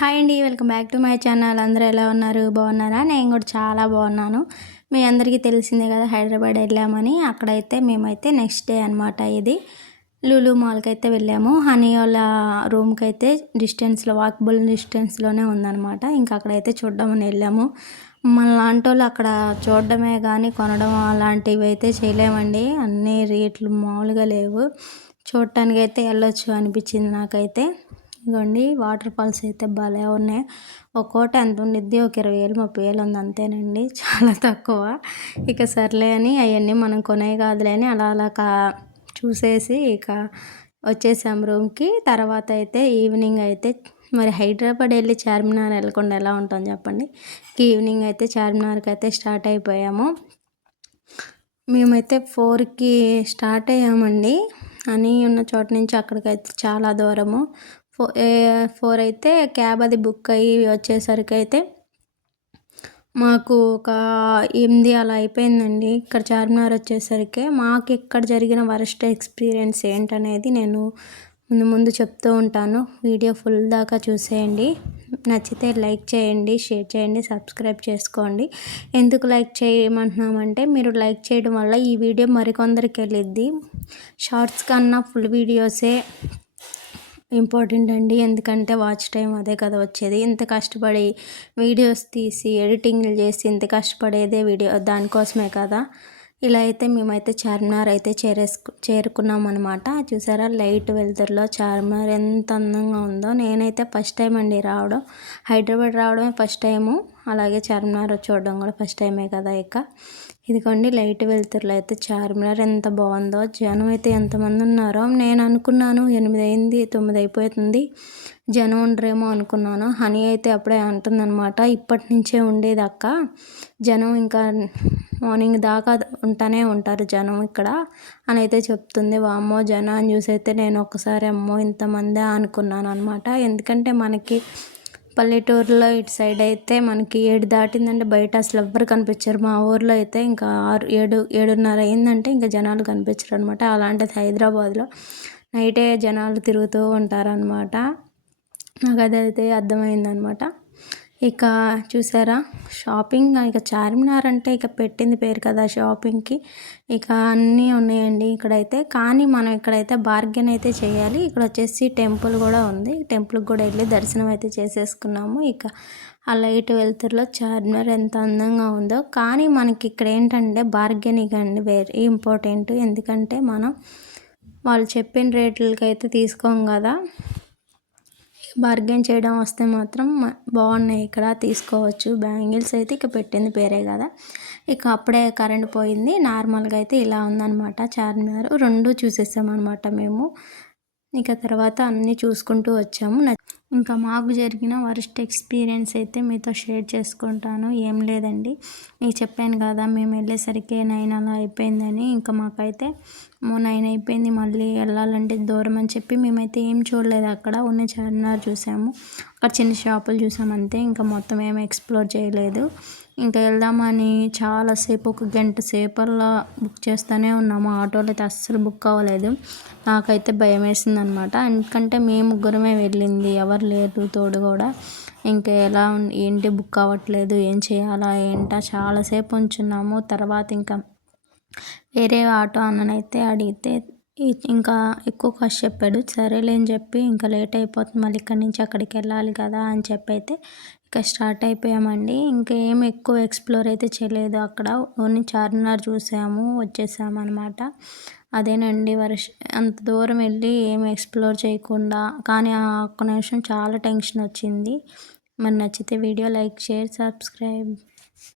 Hi అండి. Welcome back to my channel. అందరూ ఎలా ఉన్నారు? బాగున్నారా? నేను కూడా చాలా బాగున్నాను. మీ అందరికీ తెలిసిందే కదా, హైదరాబాద్ వెళ్ళామని. అక్కడైతే మేమైతే నెక్స్ట్ డే అనమాట ఇది. లులు మాల్కి అయితే వెళ్ళాము. హనీ వాళ్ళ రూమ్కి అయితే డిస్టెన్స్లో, వాకబుల్ డిస్టెన్స్లోనే ఉందన్నమాట. ఇంకా అక్కడైతే చూద్దామని వెళ్ళాము. మన లాంటి వాళ్ళు అక్కడ చూడడమే కానీ కొనడం అలాంటివి అయితే చేయలేమండి. అన్ని రేట్లు మామూలుగా లేవు. చూడటానికి అయితే వెళ్ళొచ్చు అనిపించింది నాకైతే. ఇదిగోండి వాటర్ ఫాల్స్ అయితే భలే ఉన్నాయి. ఒక్కోటి ఎంత ఉండిద్ది, ఒక 20,000 30,000 ఉంది అంతేనండి, చాలా తక్కువ. ఇక సర్లే అని అవన్నీ మనం కొనే కాదులే అని అలా అలా చూసేసి ఇక వచ్చేసాం రూమ్కి. తర్వాత అయితే ఈవినింగ్ అయితే మరి హైదరాబాద్ వెళ్ళి చార్మినార్ వెళ్ళకుండా ఎలా ఉంటాం చెప్పండి. ఈవినింగ్ అయితే చార్మినార్కి అయితే స్టార్ట్ అయిపోయాము. మేమైతే 4కి స్టార్ట్ అయ్యామండి. అని ఉన్న చోట నుంచి అక్కడికైతే చాలా దూరము. 4 అయితే క్యాబ్ అది బుక్ అయ్యి వచ్చేసరికి అయితే మాకు ఒక 8 అలా అయిపోయిందండి. ఇక్కడ చార్మినార్ వచ్చేసరికి మాకు ఇక్కడ జరిగిన వరస్ట్ ఎక్స్పీరియన్స్ ఏంటనేది నేను ముందు చెప్తూ ఉంటాను. వీడియో ఫుల్ దాకా చూసేయండి. నచ్చితే లైక్ చేయండి, షేర్ చేయండి, సబ్స్క్రైబ్ చేసుకోండి. ఎందుకు లైక్ చేయమంటున్నామంటే, మీరు లైక్ చేయడం వల్ల ఈ వీడియో మరికొందరికి వెళ్ళిద్ది. షార్ట్స్ కన్నా ఫుల్ వీడియోసే ఇంపార్టెంట్ అండి. ఎందుకంటే వాచ్ టైం అదే కదా వచ్చేది. ఇంత కష్టపడి వీడియోస్ తీసి ఎడిటింగ్లు చేసి ఇంత కష్టపడేదే వీడియో దానికోసమే కదా. ఇలా అయితే మేమైతే చార్మినార్ అయితే చేరుకున్నాం అనమాట. చూసారా లైట్ వెలుతురులో చార్మినార్ ఎంత అందంగా ఉందో. నేనైతే ఫస్ట్ టైం అండి రావడం, హైదరాబాద్ రావడమే ఫస్ట్ టైము. అలాగే చార్మినార్ చూడడం కూడా ఫస్ట్ టైమే కదా. ఇదిగోండి లైట్ వెలుతురులో అయితే చార్మినార్ ఎంత బాగుందో. జనం అయితే ఎంతమంది ఉన్నారో. నేను అనుకున్నాను 8 అయింది 9 అయిపోతుంది, జనం ఉండరేమో అనుకున్నాను. హనీ అయితే అప్పుడే అంటుందన్నమాట, ఇప్పటి నుంచే ఉండేది అక్క, జనం ఇంకా మార్నింగ్ దాకా ఉంటానే ఉంటారు జనం ఇక్కడ అని అయితే చెప్తుంది. వామ్మో జనాన్ని చూసి అయితే నేను ఒక్కసారి అమ్మో ఇంతమందే అనుకున్నాను అనమాట. ఎందుకంటే మనకి పల్లెటూరులో ఇటు సైడ్ అయితే మనకి 7 దాటిందంటే బయట అసలు ఎవ్వరు కనిపించరు. మా ఊర్లో అయితే ఇంకా 6 7 7:30 అయిందంటే ఇంకా జనాలు కనిపించరు అనమాట. అలాంటిది హైదరాబాద్లో నైటే జనాలు తిరుగుతూ ఉంటారనమాట. నాకు అదైతే అర్థమైందనమాట. ఇక చూసారా షాపింగ్, ఇక చార్మినార్ అంటే ఇక పెట్టింది పేరు కదా షాపింగ్కి. ఇక అన్నీ ఉన్నాయండి ఇక్కడైతే. కానీ మనం ఇక్కడైతే బార్గెన్ అయితే చేయాలి. ఇక్కడ వచ్చేసి టెంపుల్ కూడా ఉంది. టెంపుల్కి కూడా వెళ్ళి దర్శనం అయితే చేసేసుకున్నాము. ఇక ఆ లైట్ వెలుతురులో చార్మినార్ ఎంత అందంగా ఉందో. కానీ మనకి ఇక్కడ ఏంటంటే బార్గెనింగ్ అండి వెరీ ఇంపార్టెంట్. ఎందుకంటే మనం వాళ్ళు చెప్పిన రేట్లకి అయితే తీసుకోం కదా. బార్గెన్ చేయడం వస్తే మాత్రం బాగున్నాయి, ఇక్కడ తీసుకోవచ్చు. బ్యాంగిల్స్ అయితే ఇక పెట్టింది పేరే కదా. ఇక అప్పుడే కరెంట్ పోయింది. నార్మల్గా అయితే ఇలా ఉందన్నమాట చార్మినార్. 2 చూసేసామన్నమాట మేము. ఇక తర్వాత అన్నీ చూసుకుంటూ వచ్చాము. ఇంకా మాకు జరిగిన వరస్ట్ ఎక్స్పీరియన్స్ అయితే మీతో షేర్ చేసుకుంటాను. ఏం లేదండి, మీకు చెప్పాను కదా మేము వెళ్ళేసరికి 9 అలా అయిపోయిందని. ఇంకా మాకైతే 9 అయిపోయింది, మళ్ళీ వెళ్ళాలంటే దూరం అని చెప్పి మేమైతే ఏం చూడలేదు. అక్కడ ఉన్న చార్మినార్ చూసాము, అక్కడ చిన్న షాపులు చూసాము అంతే. ఇంకా మొత్తం ఏమి ఎక్స్ప్లోర్ చేయలేదు. ఇంకా వెళ్దామని చాలాసేపు, ఒక గంట సేపల్లో బుక్ చేస్తూనే ఉన్నాము. ఆటోలో అయితే అస్సలు బుక్ అవ్వలేదు. నాకైతే భయం వేసింది అనమాట. ఎందుకంటే మేము ముగ్గురమే వెళ్ళింది, ఎవరు లేరు తోడు కూడా. ఇంకా ఎలా ఏంటి బుక్ అవ్వట్లేదు, ఏం చేయాలా ఏంటా చాలాసేపు ఉంచున్నాము. తర్వాత ఇంకా వేరే ఆటో అన్ననైతే అడిగితే ఇంకా ఎక్కువ కాస్ట్ చెప్పాడు. సరేలే అని చెప్పి ఇంకా లేట్ అయిపోతుంది, మళ్ళీ ఇక్కడి నుంచి అక్కడికి వెళ్ళాలి కదా అని చెప్పి అయితే ఇక స్టార్ట్ అయిపోయామండి. ఇంకా ఏం ఎక్కువ ఎక్స్ప్లోర్ అయితే చేయలేదు అక్కడ. ఓన్లీ చార్మినార్ చూసాము, వచ్చేసాము అనమాట. అదేనండి అంత దూరం వెళ్ళి ఏం ఎక్స్ప్లోర్ చేయకుండా. కానీ ఆ ఒక్క నిమిషం చాలా టెన్షన్ వచ్చింది. మరి నచ్చితే వీడియో లైక్, షేర్, సబ్స్క్రైబ్.